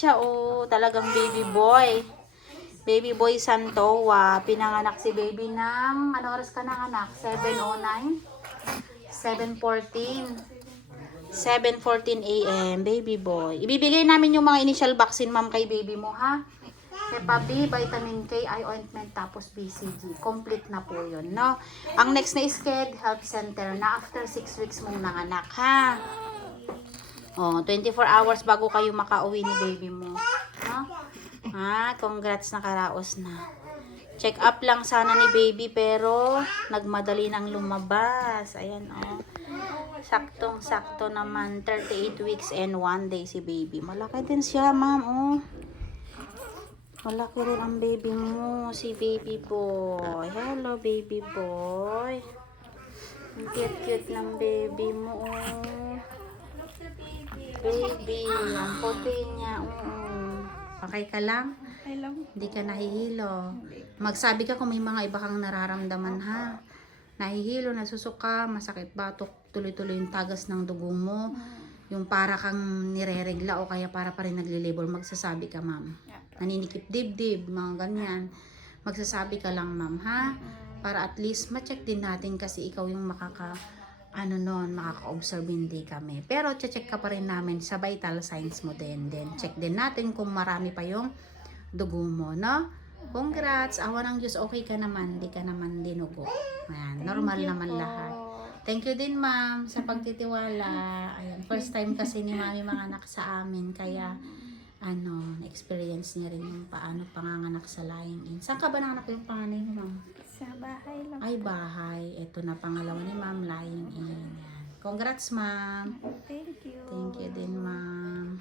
Siya talagang baby boy. Baby boy Santowa. Pinanganak si baby ng, ano oras ka nanganak? 7:09? 7:14. 7:14 a.m. Baby boy. Ibibigay namin yung mga initial vaccine, ma'am, kay baby mo, ha? Hepa B, vitamin K, eye ointment, tapos BCG. Complete na po yun, no? Ang next na is health center na after 6 weeks mong nanganak, ha? 24 hours bago kayo makauwi ni baby mo. No? Congrats, nakaraos na. Check up lang sana ni baby pero nagmadali nang lumabas. Ayan, Saktong-sakto naman. 38 weeks and 1 day si baby. Malaki din siya, ma'am, Malaki rin ang baby mo, si baby boy. Hello, baby boy. Ang cute-cute ng baby mo, Baby, ang puti niya, Okay ka lang? Okay lang. Hindi ka nahihilo. Magsabi ka kung may mga iba kang nararamdaman, ha? Nahihilo, nasusuka, masakit batok, tuloy-tuloy yung tagas ng dugo mo. Yung para kang nireregla o kaya para pa rin naglilibol, magsasabi ka, ma'am. Naninikip dibdib, mga ganyan. Magsasabi ka lang, ma'am, ha? Para at least ma-check din natin kasi ikaw yung makaka-observe hindi kami. Pero check ka pa rin namin sa vital signs mo din. Then check din natin kung marami pa yung dugo mo, no? Congrats! Awa ng Diyos, okay ka naman. Hindi ka naman dinugo. Ayan, normal naman lahat. Thank you din, ma'am, sa pagtitiwala. Ayan, first time kasi ni mami manganak sa amin. Kaya, na-experience niya rin yung paano panganganak sa lying-in. Saan ka ba nanganak yung panganay mo, ma'am? Sa bahay lang. Ay, bahay. Ito na pangalawa ni ma'am, lying-in. Congrats, ma'am. Thank you. Thank you din, ma'am.